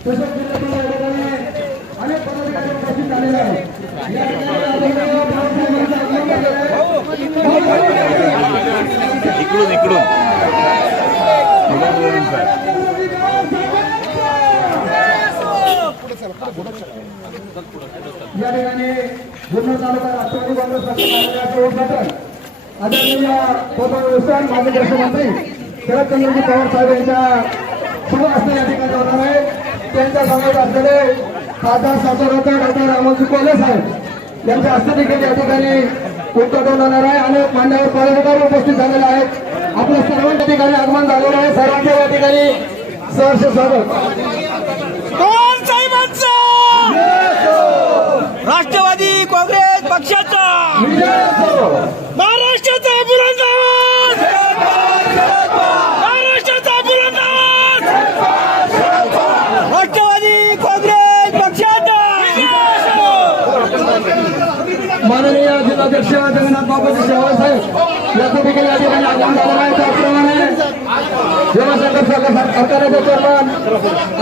तसेच जिल्ह्यातील या ठिकाणी अनेक पदाधिकारी उपस्थित झालेले आहेत या ठिकाणी इकडून इकडून. या ठिकाणी जुन्नर तालुका राष्ट्रवादी काँग्रेस पक्ष उद्घाटन आदरणीय पोपट व्यवसाय माजी कृषीमंत्री शरदचंद्रजी पवार साहेब यांच्या सुरू हस्ते या ठिकाणी होणार आहे त्यांच्यासमोर असलेले खासदार सासवडकर डॉक्टर रामोजी कोले साहेब यांच्या हस्ते देखील या ठिकाणी उद्घाटन होणार आहे आणि मान्यवर पदाधिकारी उपस्थित झालेले आहेत. आपल्या सर्वांच्या ठिकाणी आगमन झालेलं आहे. सर्वांच्या या ठिकाणी सहर्ष स्वागत. राष्ट्रवादी काँग्रेस पक्षाचा. माननीय जिल्हाध्यक्ष जगन्नाथ बाबाजी शेवाळ साहेब याचं देखील या ठिकाणी आगमन झालेलं आहे. त्याचप्रमाणे भीमाशंकर सरकार सरकारचे चेअरमन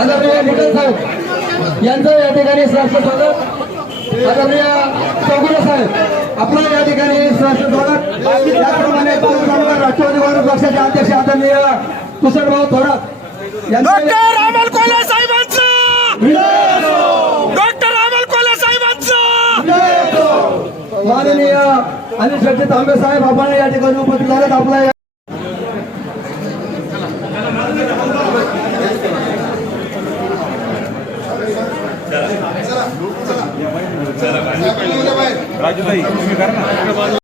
आदरणीय निकल साहेब यांचं या ठिकाणी सहर्ष स्वागत. आदरणीय चौगुले साहेब आपलं या ठिकाणी सहर्ष स्वागत. त्याचप्रमाणे राष्ट्रवादी काँग्रेस पक्षाचे अध्यक्ष आदरणीय कुशलभाऊ थोरात यांचं माननीय अनिल शेट्टी तांबे साहेब आपण या ठिकाणी उपस्थित झालेत आपला या- राजूताई तुम्ही करा ना.